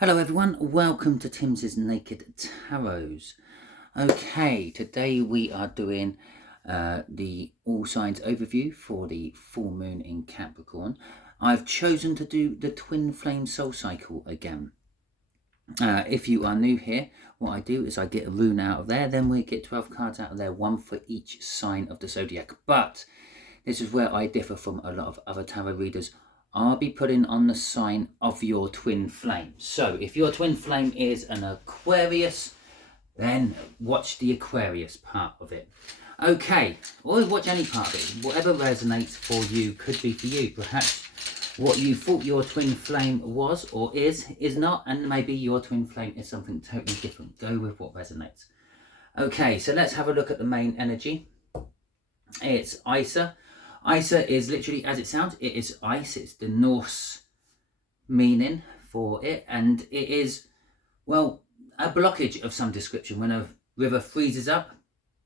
Hello everyone, welcome to Timsy Naked Tarots. Okay, today we are doing the all signs overview for the full moon in Capricorn. I've chosen to do the twin flame soul cycle again. If you are new here, what I do is I get a rune out of there, then we get 12 cards out of there, one for each sign of the zodiac. But this is where I differ from a lot of other tarot readers. I'll be putting on the sign of your twin flame. So if your twin flame is an Aquarius, then watch the Aquarius part of it. Okay, or watch any part of it. Whatever resonates for you could be for you. Perhaps what you thought your twin flame was or is not, and maybe your twin flame is something totally different. Go with what resonates. Okay, so let's have a look at the main energy. It's Isa. Isa is literally, as it sounds, it is ice. It's the Norse meaning for it, and it is, well, a blockage of some description. When a river freezes up,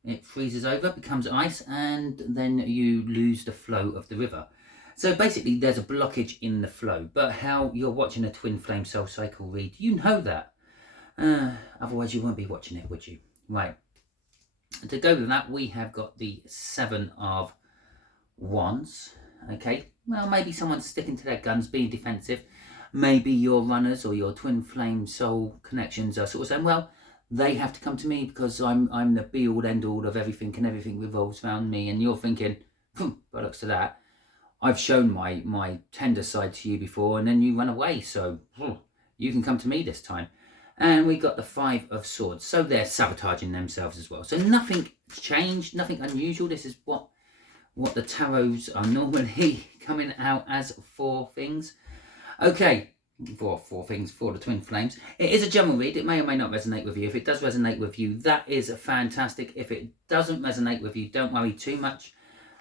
it freezes over, becomes ice, and then you lose the flow of the river. So basically there's a blockage in the flow. But how you're watching a twin flame soul cycle read, you know that. Otherwise you won't be watching it, would you? Right. To go with that, we have got the Seven of Wands. Okay, well, maybe someone's sticking to their guns, being defensive. Maybe your runners or your twin flame soul connections are sort of saying, well, they have to come to me because I'm the be all end all of everything, and everything revolves around me. And you're thinking, bollocks to that, I've shown my tender side to you before, and then you run away, so you can come to me this time. And we got the Five of Swords, so they're sabotaging themselves as well. So nothing changed, nothing unusual. This is what the tarots are normally coming out as for things. Okay, for things for the twin flames. It is a general read. It may or may not resonate with you. If it does resonate with you, that is fantastic. If it doesn't resonate with you, don't worry too much.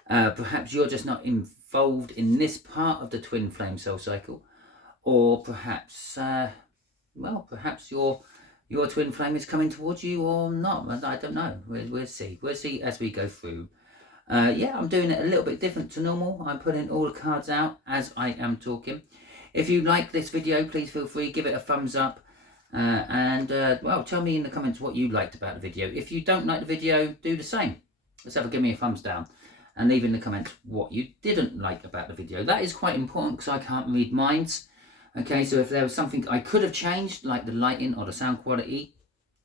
Perhaps you're just not involved in this part of the twin flame soul cycle, or perhaps perhaps your twin flame is coming towards you or not. I don't know. We'll see as we go through. Yeah, I'm doing it a little bit different to normal. I'm putting all the cards out as I am talking. If you like this video, please feel free, give it a thumbs up. Well, tell me in the comments what you liked about the video. If you don't like the video, do the same. Let's have a give me a thumbs down. And leave in the comments what you didn't like about the video. That is quite important because I can't read minds. Okay, so if there was something I could have changed, like the lighting or the sound quality,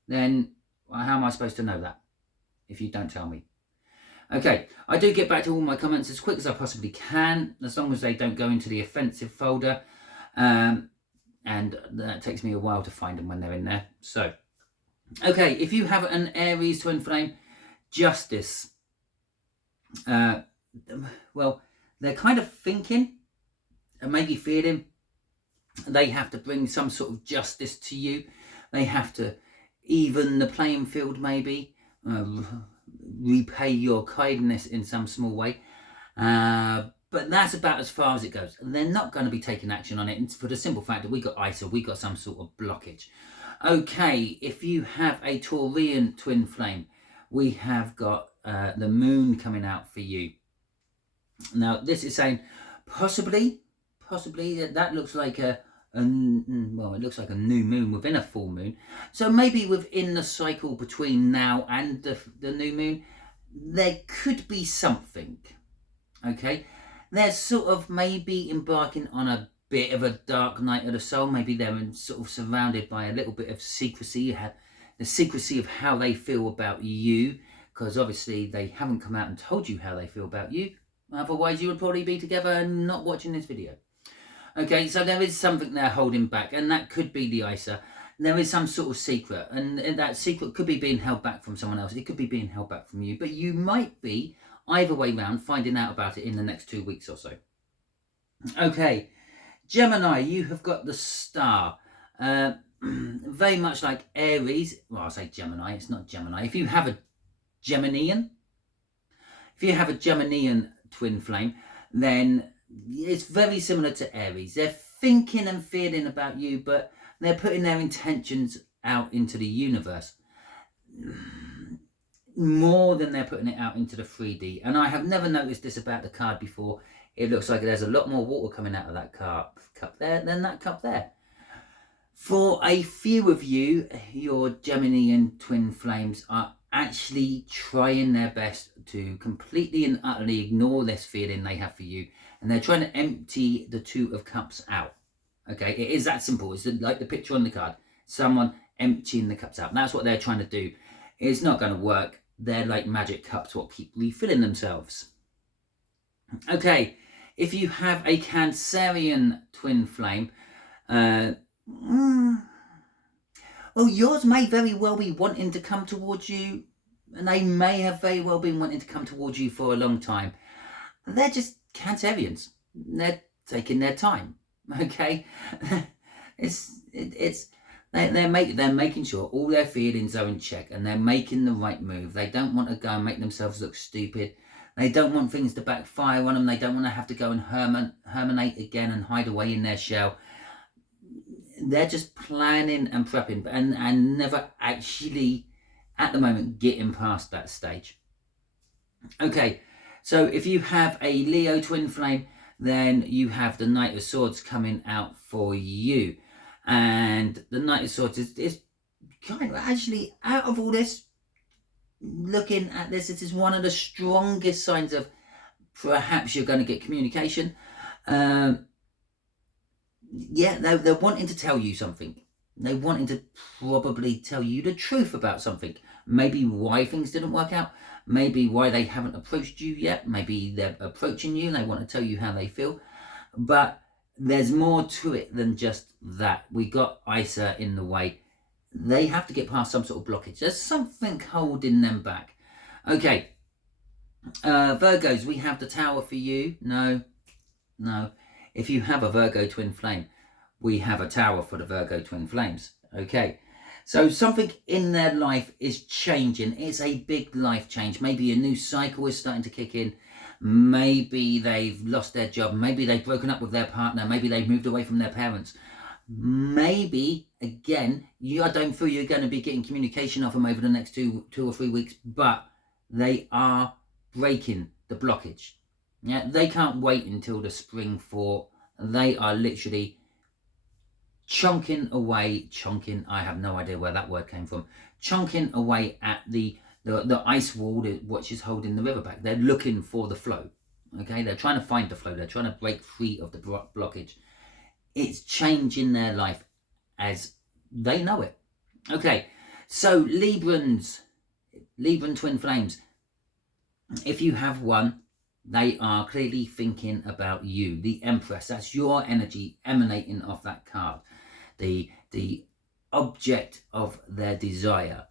then how am I supposed to know that if you don't tell me? Okay, I do get back to all my comments as quick as I possibly can, as long as they don't go into the offensive folder. And that takes me a while to find them when they're in there. So, okay, if you have an Aries twin flame, justice. Well, they're kind of thinking and maybe feeling they have to bring some sort of justice to you. They have to even the playing field, maybe. Repay your kindness in some small way, but that's about as far as it goes. And they're not going to be taking action on it, and for the simple fact that we got Isa, we got some sort of blockage. Okay, if you have a Taurian twin flame, we have got the moon coming out for you. Now this is saying possibly that looks like well, it looks like a new moon within a full moon. So maybe within the cycle between now and the new moon, there could be something. Okay, they're sort of maybe embarking on a bit of a dark night of the soul. Maybe they're sort of surrounded by a little bit of secrecy, the secrecy of how they feel about you, because obviously they haven't come out and told you how they feel about you. Otherwise you would probably be together and not watching this video. Okay, so there is something there holding back, and that could be the Isa. There is some sort of secret, and that secret could be being held back from someone else. It could be being held back from you, but you might be, either way round, finding out about it in the next 2 weeks or so. Okay, Gemini, you have got the Star. Very much like Aries. Well, I'll say Gemini, it's not Gemini. If you have a Geminian twin flame, then it's very similar to Aries. They're thinking and feeling about you, but they're putting their intentions out into the universe more than they're putting it out into the 3D. And I have never noticed this about the card before. It looks like there's a lot more water coming out of that cup there than that cup there. For a few of you, your Gemini and twin flames are actually trying their best to completely and utterly ignore this feeling they have for you, and they're trying to empty the Two of Cups out. Okay, it is that simple. It's like the picture on the card, someone emptying the cups out. That's what they're trying to do. It's not going to work. They're like magic cups, what keep refilling themselves. Okay, if you have a Cancerian twin flame, well, yours may very well be wanting to come towards you, and they may have very well been wanting to come towards you for a long time. They're just Cancerians. They're taking their time. Okay, they're making sure all their feelings are in check, and they're making the right move. They don't want to go and make themselves look stupid. They don't want things to backfire on them. They don't want to have to go and herminate again and hide away in their shell. They're just planning and prepping, and never actually, at the moment, getting past that stage. Okay, so if you have a Leo twin flame, then you have the Knight of Swords coming out for you. And the Knight of Swords is kind of actually, out of all this, looking at this, it is one of the strongest signs of perhaps you're going to get communication. Yeah, they're wanting to tell you something. They're wanting to probably tell you the truth about something. Maybe why things didn't work out. Maybe why they haven't approached you yet. Maybe they're approaching you and they want to tell you how they feel. But there's more to it than just that. We got Isa in the way. They have to get past some sort of blockage. There's something holding them back. Okay. Virgos, we have the Tower for you. No. If you have a Virgo twin flame, we have a Tower for the Virgo twin flames. Okay. So something in their life is changing. It's a big life change. Maybe a new cycle is starting to kick in. Maybe they've lost their job. Maybe they've broken up with their partner. Maybe they've moved away from their parents. Maybe, again, I don't feel you're going to be getting communication off them over the next two or 3 weeks, but they are breaking the blockage. Yeah, they can't wait until the spring for. They are literally chunking away, I have no idea where that word came from, chunking away at the ice wall which is holding the river back. They're looking for the flow. Okay, they're trying to find the flow. They're trying to break free of the blockage. It's changing their life as they know it. Okay, so Libran twin flames, if you have one, they are clearly thinking about you. The Empress, that's your energy emanating off that card. The object of their desire.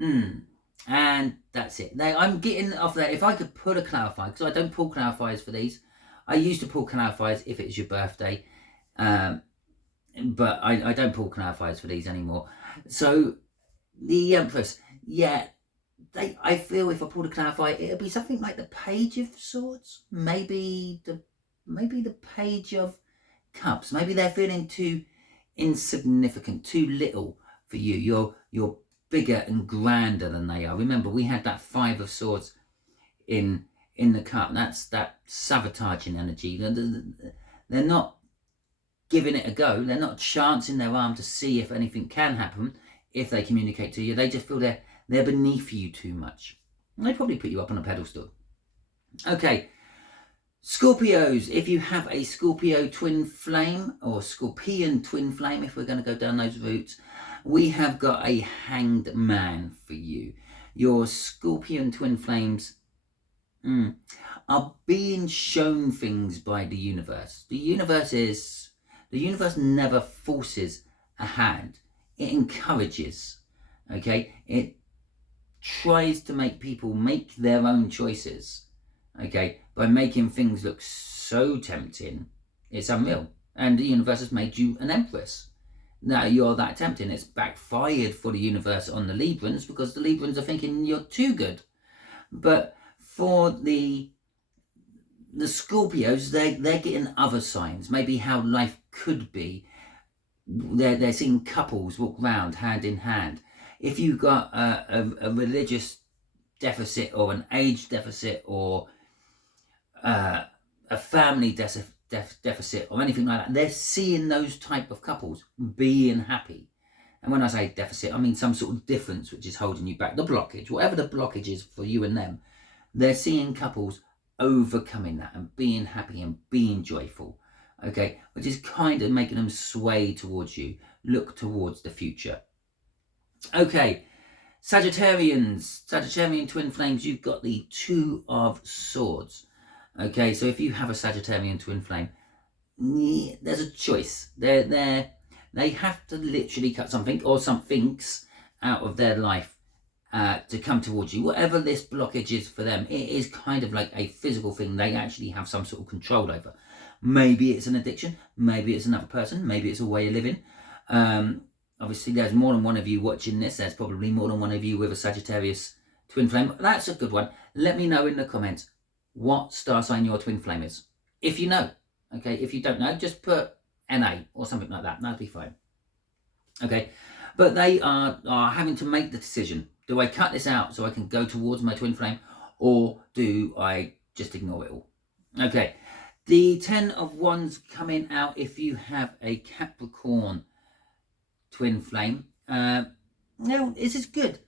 And that's it. I'm getting off there. If I could pull a clarifier, because I don't pull clarifiers for these. I used to pull clarifiers if it's your birthday. But I don't pull clarifiers for these anymore. So the Empress, yeah, I feel if I pulled a clarifier, it'll be something like the Page of Swords, maybe the Page of Cups. Maybe they're feeling too insignificant, too little for you. You're bigger and grander than they are. Remember, we had that Five of Swords in the cup. That's that sabotaging energy. They're not giving it a go. They're not chancing their arm to see if anything can happen if they communicate to you. They just feel they're beneath you too much. And they probably put you up on a pedestal. Okay, Scorpios, if you have a Scorpio twin flame or Scorpion twin flame, if we're going to go down those routes, we have got a Hanged Man for you. Your Scorpion twin flames are being shown things by the universe. The universe never forces a hand. It encourages. Okay, it tries to make people make their own choices. Okay, by making things look so tempting, it's unreal. And the universe has made you an Empress. Now you're that tempting. It's backfired for the universe on the Librans because the Librans are thinking you're too good. But for the Scorpios, they're getting other signs. Maybe how life could be. They're seeing couples walk round hand in hand. If you've got a religious deficit or an age deficit or a family deficit or anything like that. They're seeing those type of couples being happy. And when I say deficit, I mean some sort of difference which is holding you back. The blockage, whatever the blockage is for you and them, they're seeing couples overcoming that and being happy and being joyful. Okay, which is kind of making them sway towards you, look towards the future. Okay, Sagittarian twin flames, you've got the Two of Swords. Okay, so if you have a Sagittarian twin flame, there's a choice. They have to literally cut something or somethings out of their life to come towards you. Whatever this blockage is for them, it is kind of like a physical thing they actually have some sort of control over. Maybe it's an addiction, maybe it's another person, maybe it's a way of living. Obviously, there's more than one of you watching this. There's probably more than one of you with a Sagittarius twin flame. That's a good one. Let me know in the comments what star sign your twin flame is. If you know. Okay, if you don't know, just put NA or something like that. That'd be fine. Okay, but they are having to make the decision. Do I cut this out so I can go towards my twin flame, or do I just ignore it all? Okay, the 10 of Wands coming out if you have a Capricorn twin flame. No, this is good.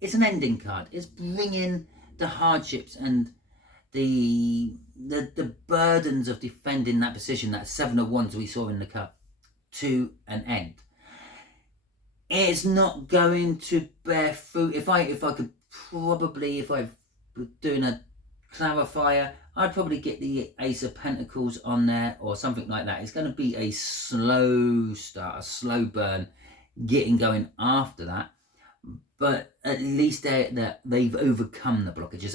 It's an ending card. It's bringing the hardships and the burdens of defending that position, that 7 of Wands we saw in the cup, to an end. It's not going to bear fruit. If I could probably, if I were doing a clarifier, I'd probably get the Ace of Pentacles on there or something like that. It's going to be a slow start, a slow burn, getting going after that. But at least they've overcome the blockages.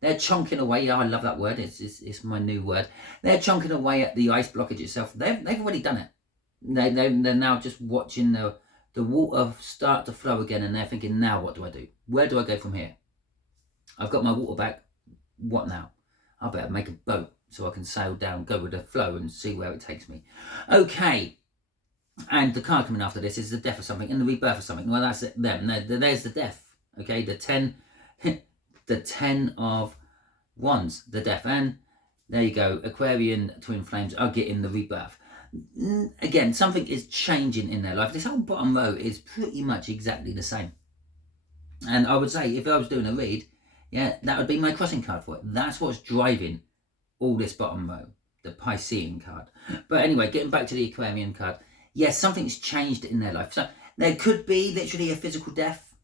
They're chonking away. I love that word. It's my new word. They're chonking away at the ice blockage itself. They've already done it. They're now just watching the water start to flow again, and they're thinking, now what do I do? Where do I go from here? I've got my water back. What now? I better make a boat so I can sail down, go with the flow and see where it takes me. Okay. And the card coming after this is the death of something and the rebirth of something. Well, that's it. There's the death. Okay, the 10 of Wands, the death. And there you go. Aquarian twin flames are getting the rebirth. Again, something is changing in their life. This whole bottom row is pretty much exactly the same. And I would say, if I was doing a read, yeah, that would be my crossing card for it. That's what's driving all this bottom row, the Piscean card. But anyway, getting back to the Aquarian card, yes, something's changed in their life. So there could be literally a physical death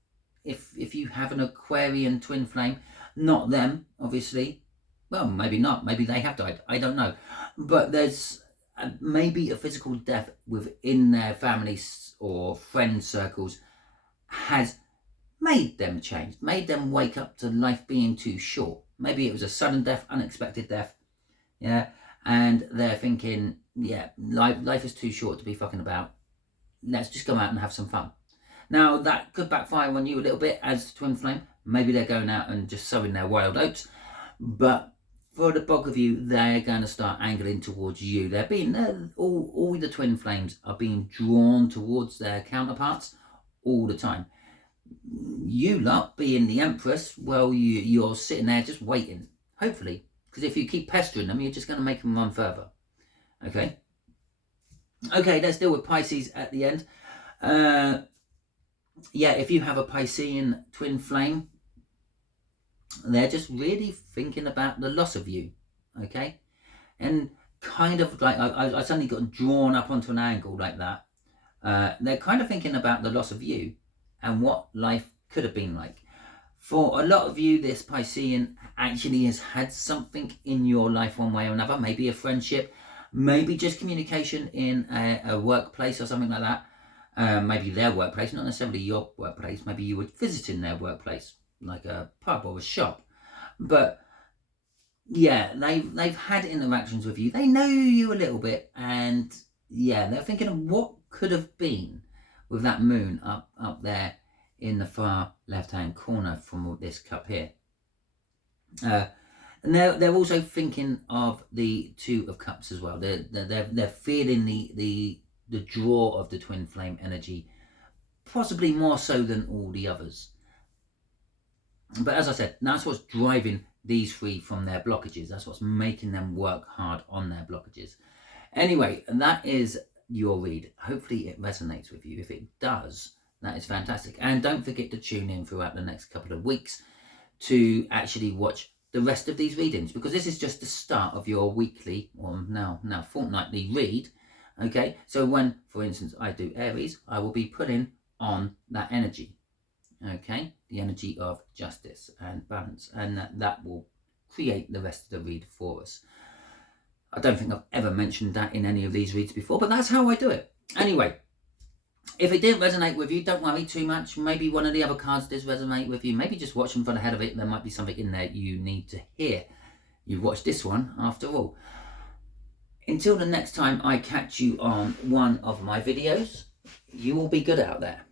if you have an Aquarian twin flame. Not them, obviously. Well, maybe not. Maybe they have died. I don't know. But there's maybe a physical death within their families or friend circles has made them change, made them wake up to life being too short. Maybe it was a sudden death, unexpected death, yeah, and they're thinking, yeah, life is too short to be fucking about. Let's just go out and have some fun. Now, that could backfire on you a little bit as twin flame. Maybe they're going out and just sowing their wild oats, but for the bulk of you, they're going to start angling towards you. All the twin flames are being drawn towards their counterparts all the time. You lot, being the Empress, well, you're sitting there just waiting, hopefully, because if you keep pestering them, you're just going to make them run further. Okay, let's deal with Pisces at the end. Yeah, if you have a Piscean twin flame, they're just really thinking about the loss of you, okay? And kind of like, I suddenly got drawn up onto an angle like that. They're kind of thinking about the loss of you and what life could have been like. For a lot of you, this Piscean actually has had something in your life one way or another, maybe a friendship, maybe just communication in a workplace or something like that. Maybe their workplace, not necessarily your workplace. Maybe you were visiting their workplace, like a pub or a shop. But yeah, they've had interactions with you. They know you a little bit, and yeah, they're thinking of what could have been with that moon up there in the far left-hand corner from this cup here. And they're also thinking of the Two of Cups as well. They're feeling the draw of the twin flame energy, possibly more so than all the others. But as I said, that's what's driving these free from their blockages. That's what's making them work hard on their blockages. Anyway, that is your read. Hopefully it resonates with you. If it does, that is fantastic. And don't forget to tune in throughout the next couple of weeks to actually watch the rest of these readings, because this is just the start of your weekly, or now fortnightly read. Okay, so when, for instance, I do Aries, I will be putting on that energy. Okay, the energy of justice and balance, and that will create the rest of the read for us. I don't think I've ever mentioned that in any of these reads before, but that's how I do it. Anyway, if it didn't resonate with you, don't worry too much. Maybe one of the other cards does resonate with you. Maybe just watch them for the head of it. There might be something in there you need to hear. You've watched this one after all. Until the next time I catch you on one of my videos, you will be good out there.